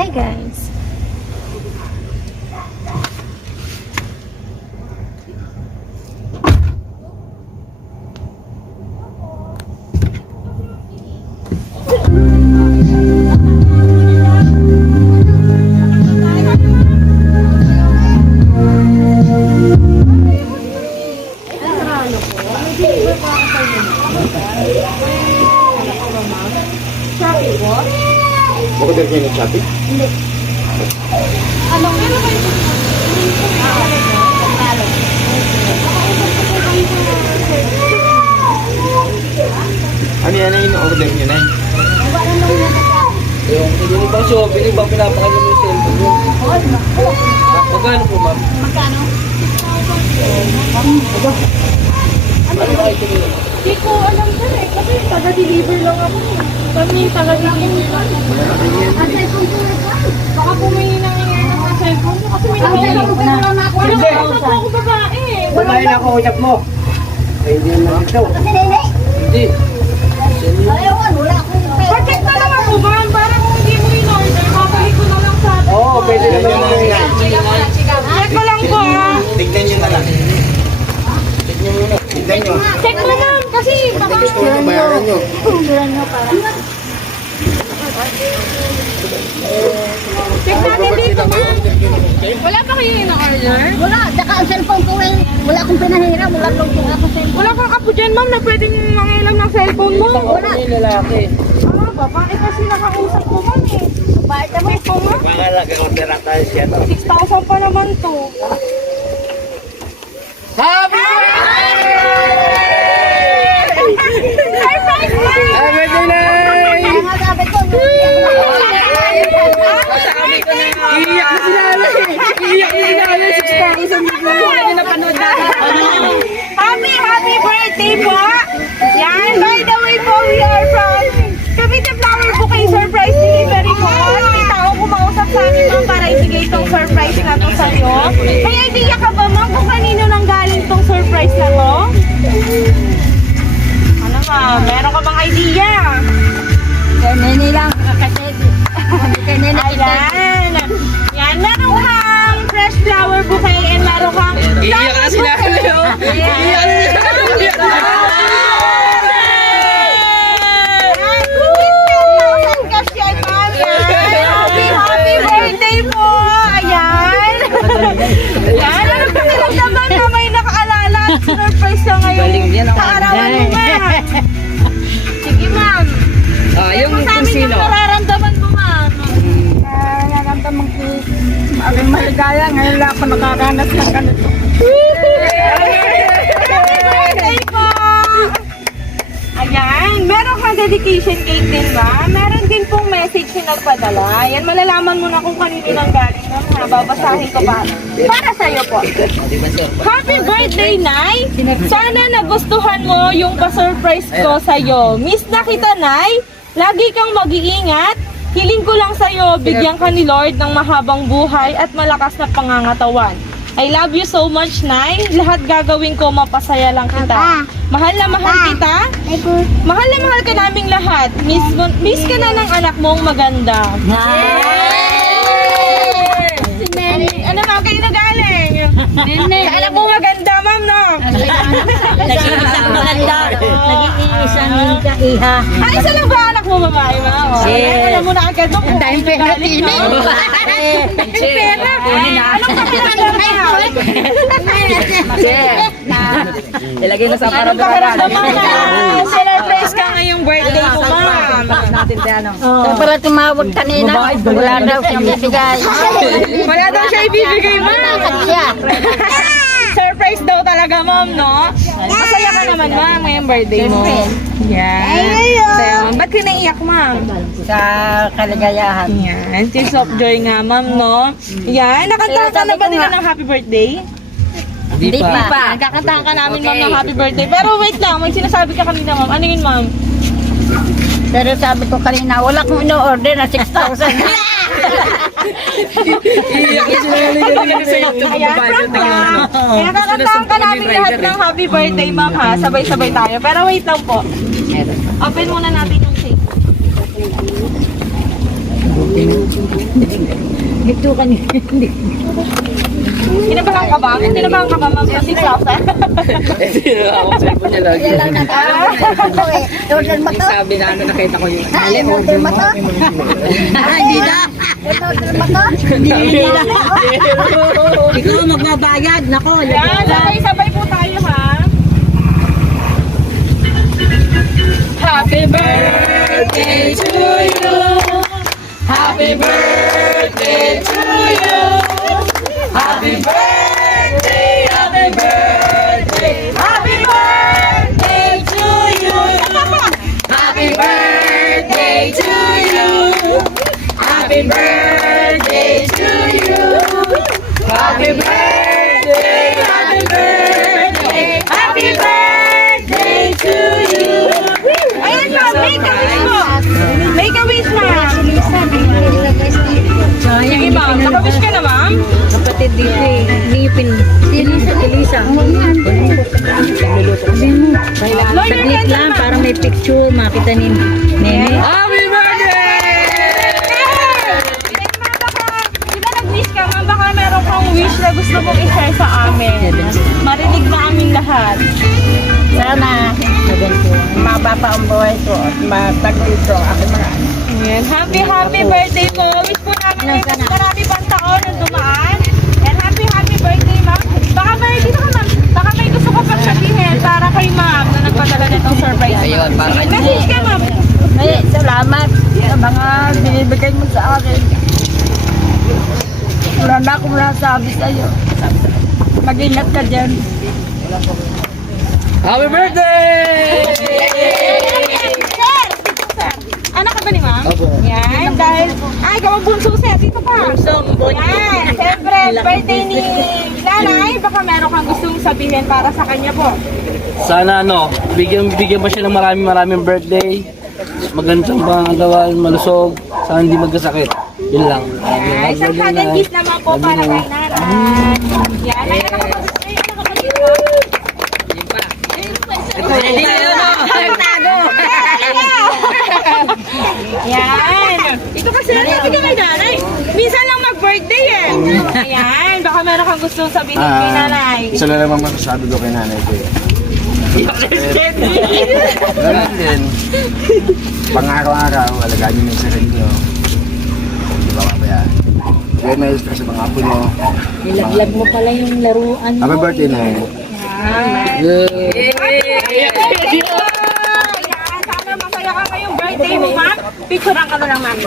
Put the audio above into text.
Hi guys! Bakit kayo nag-shopping? Hindi. Anong meron kayo? Ano yan na in-order nyo na? Yung hindi bang shopping, yung bang pinapakala mo yung cellphone mo? Magkano po, ma'am? Magkano? Hindi ko alam sir eh. Kasi taga-deliver lang ako eh. Kami taga-deliver lang. Ang cellphone ko na ba? Baka pumingi ng ingay ng cellphone ko. Kasi may nangyayari ko na lang ako. Wala ko ako babae eh. Babae na ako, usap mo. Ay, hindi naman ito. Kasi nene. Hindi. Ayawan, wala akong pera. Bakit na naman po ba? Para kung hindi mo in-order, babalik ko na lang sa atin. Oo, pwede naman yan. Check ko lang po ah. Tignan nyo na lang. Tignan mo na. Tignan nyo. Check mo lang kasi baka Gusto nyo, bayaran nyo. kumbira nyo para. Check natin dito ma'am. Wala pa kayo in-order? Wala, tsaka ang cellphone ko eh. Wala akong pinahira, wala akong cellphone. Wala kang apo dyan ma'am na pwedeng mangilam ng cellphone mo. Wala. Hindi lalaki. Ah, babae kasi nakausap ko ma'am eh. Bakit naman? Check mo ma'am. Makalaga, order na tayo siya. 6,000 pa naman to. Happy Surprise ma'am! Happy birthday! Mga sabi ko, Iiyak na si Nanay! Iiyak na si Nanay! 6,000 hindi napanood natin. Happy birthday po! Yan, by the way po, we are from Cavite Flower Bouquet Surprise Delivery po. May tao kumausap sa amin ma'am para ibigay itong surprise na to sa'yo. May idea ka ba ma'am kung kanino nang galing itong surprise na to? Ano ma'am, meron ka bang idea? kay nene lang, kasi kay nene kita. Ayan! Yan, meron kang fresh flower bouquet and meron kang Iiyak na si Nanay! oh. Iiyak na si Nanay! Happy birthday po! Ayan! Ayan! Ano pakiramdaman na may nakaalala at surprise ka Galing yan ngayon ang sa arawan mo, ma'am? Sige, ma'am. Ah, yung Kung sa kung amin sino? yung nararamdaman mo, ma'am. Nararamdaman ko, aking maligaya, ngayon lang ako nakaranas ng ganito. Happy birthday po! Ayan, meron kang dedication cake din ba? Meron din pong message na nagpadala. Yan, malalaman mo na kung kanino nang galing na ha. Babasahin ko pa. Para sa'yo po. Happy birthday, Nay! Sana nagustuhan mo yung pa-surprise ko sa'yo. Miss na kita, Nay! Lagi kang mag-iingat. Hiling ko lang sa'yo, bigyan ka ni Lord ng mahabang buhay at malakas na pangangatawan. I love you so much, Nay. Lahat gagawin ko, mapasaya lang kita. Mahal na mahal kita. Mahal na mahal ka naming lahat. Miss ka na ng anak mong maganda. Si Nene. Ano ma'am, kayo na galing? Nene. Sa anak mo maganda, ma'am, no? Nag-iisang maganda, nag-iisang iha. Ay, isa lang ba anak mo, babae, ma'am? Alam mo na agad doon. Ang daming pera, Tine. Pera. Anong pakiramdam mo? Ilagay na sa Anong pakiramdam mo na celebrate ka ngayong birthday ko, ma'am? natin si ano. Para tumawag kanina, wala daw siyang bibigay. Wala daw siya ibibigay, ma'am. Siya. Surprise daw talaga, ma'am, no? Masaya ka naman, ma'am, ngayong birthday mo. Yan. So, ba't ka naiyak, ma'am? Sa kaligayahan. Yan. Tears of joy nga, ma'am, no? Yan. Nakanta ka na ba nila ng happy birthday? Hindi pa. Nagkakantahan ka namin, ma'am, ng happy birthday. Pero wait lang, may sinasabi ka kanina, ma'am. Ano yun, ma'am? Pero sabi ko kanina, wala kong ino-order na 6,000. Iiyak na si Nanay. Ayan, prank, ma'am. Kaya nakakantahan ka namin lahat ng happy birthday, ma'am, ha? Sabay-sabay tayo. Pero wait lang po. Open muna natin yung cake. Ito kanina. Kinabahan ka ba? Kinabahan ka ba, ma'am? Kasi sausa. Ako cellphone niya lagi. Order mo to? Sabi na ano, nakita ko yun. Order mo to? Hindi na. Order mo to? Hindi na. Ikaw magbabayad. Nako. Yan, sabay-sabay po tayo, ha? Happy birthday to you. Happy birthday to you. Happy birthday, happy birthday, happy birthday to you. Happy birthday to you. Happy birthday to you. Happy birthday, happy birthday, happy birthday to you. Ayan na, make a wish mo. Make a wish na. Sige ma'am, naka-wish ka na ma'am? Kapatid dito eh. Nipin. Elisa. Saglit lang para may picture. Makita ni Nene. Happy birthday! Di ba nag-wish ka ma'am? Baka meron kang wish na gusto mong i-share sa amin. Marinig na aming lahat. Sana mababa ang buhay ko at mataglit ko ako mga Ayan. Happy birthday po. Wish po namin na mas marami pang taon na dumaan. And happy birthday ma'am. Baka dito ka ma'am. Baka may gusto ko pang sabihin para kay ma'am na nagpadala nitong surprise. Ayun, para kay Message ka ma'am. Ay, salamat sa mga binibigay mo sa akin. Wala na akong nasabi sa'yo. Mag-ingat ka dyan. Happy birthday! Sir! Anak ka ba ni ma'am? Opo. Yan, dahil... Ay, ikaw ang bunso, sir. Dito pa. Yan, siyempre, birthday ni Nanay. Baka meron kang gustong sabihin para sa kanya po. Sana bigyan pa siya ng maraming birthday. Magandang pangalawan, malusog. Sana hindi magkasakit. Yun lang. Ay, isang hug and kiss naman po para kay Nanay. Yan, ay, anak ka ba? Ay, anak ka ba dito? Yan. Ito kasi hindi ka may nanay. Minsan lang mag-birthday eh. Ayan. Baka meron kang gusto sabihin kay nanay. Isa na naman masasabi ko kay nanay ko. Ganun din. Pang-araw-araw, alagaan niyo yung sarili niyo. Hindi ba papayaan? Kaya may stress sa mga apo niyo. Nilaglag mo pala yung laruan mo. Happy birthday na yun. Ayan. Sana masaya ka ngayong birthday mo, ma'am. Picturean ka na lang, ma'am.